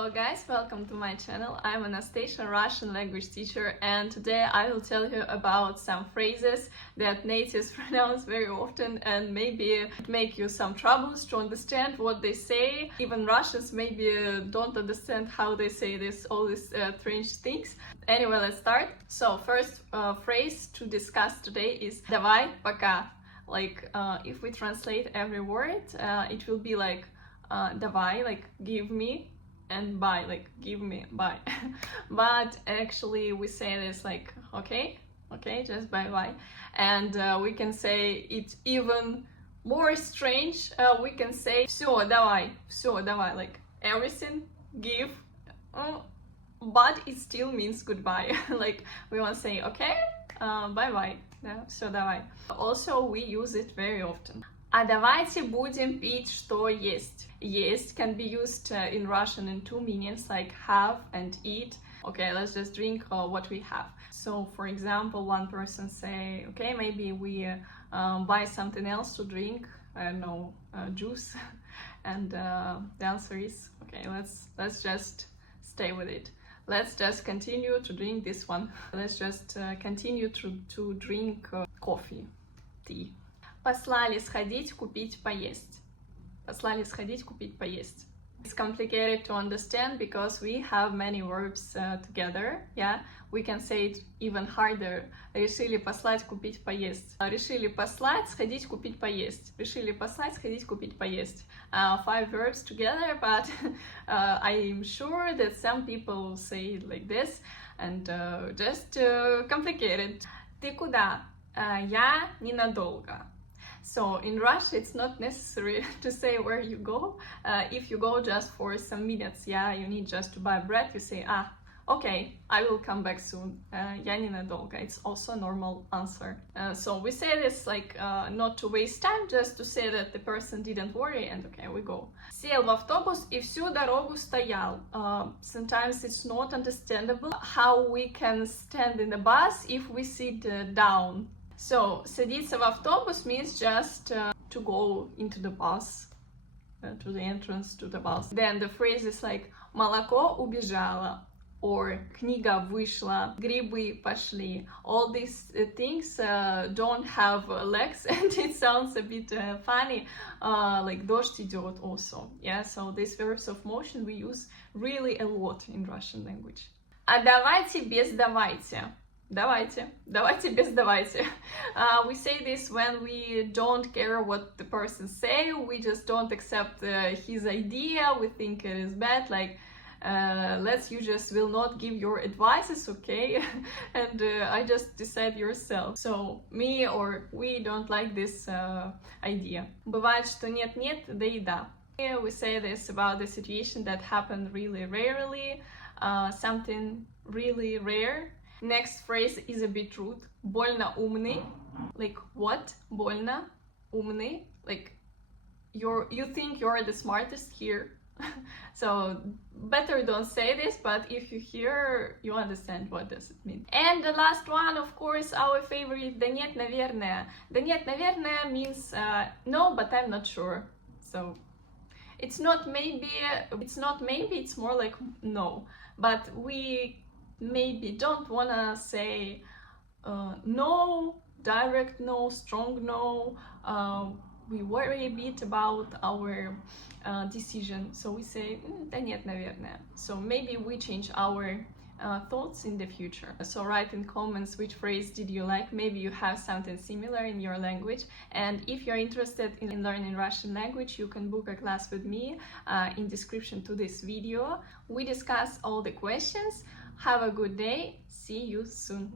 Hello guys, welcome to my channel. I'm Anastasia, Russian language teacher, and today I will tell you about some phrases that natives pronounce very often and maybe make you some troubles to understand what they say. Even Russians maybe don't understand how they say all these strange things. Anyway, let's start. So first phrase to discuss today is "Давай, пока." Like if we translate every word, it will be like "Давай," like give me, and bye, like give me, bye. But actually we say this like okay, just bye. And we can say it even more strange. We can say все давай, like everything, give, but it still means goodbye. Like we want to say okay, bye, все давай. Also we use it very often. А давайте будем пить, что есть. Есть can be used in Russian in two meanings, like have and eat. Okay, let's just drink what we have. So, for example, one person say, okay, maybe we buy something else to drink, I don't know, juice, and the answer is, okay, let's just stay with it. Let's just continue to drink this one. Let's just continue to drink coffee, tea. Послали сходить, купить, поесть. Послали сходить, купить, поесть. It's complicated to understand because we have many verbs together. Yeah, we can say it even harder. Решили послать, купить, поесть. Решили послать, сходить, купить, поесть. Решили послать, сходить, купить, поесть. 5 verbs together, but I'm sure that some people say it like this and just complicated. Ты куда? Я ненадолго. So in Russia, it's not necessary to say where you go. If you go just for some minutes, yeah, you need just to buy bread, you say, okay, I will come back soon. Я ненадолго. It's also a normal answer. So we say this like not to waste time, just to say that the person didn't worry, and okay, we go. Сел в автобус и всю дорогу стоял. Sometimes it's not understandable how we can stand in the bus if we sit down. So, садиться в автобус means just to go into the bus, to the entrance to the bus. Then the phrase is like молоко убежало, or книга вышла, грибы пошли. All these things don't have legs and it sounds a bit funny, like дождь идет also. Yeah, so these verbs of motion we use really a lot in Russian language. А давайте без давайте. Давайте без давайте. We say this when we don't care what the person say, we just don't accept his idea, we think it is bad, like you just will not give your advices, okay? And I just decide yourself. So me or we don't like this idea. Бывает, что нет, да и да. We say this about the situation that happened really rarely, something really rare. Next phrase is a bit rude. Больно умный. Like what? Больно умный. Like you think you're the smartest here. So better don't say this, but if you hear, you understand what does it mean. And the last one, of course, our favorite, да нет, наверное. Да нет, наверное means no, but I'm not sure. So it's not maybe, it's more like no. But we maybe don't wanna say no, direct no, strong no. We worry a bit about our decision, so we say да нет, наверное. So maybe we change our thoughts in the future. So write in comments which phrase did you like. Maybe you have something similar in your language, and if you're interested in learning Russian language, you can book a class with me in description to this video. We discuss all the questions. Have a good day. See you soon.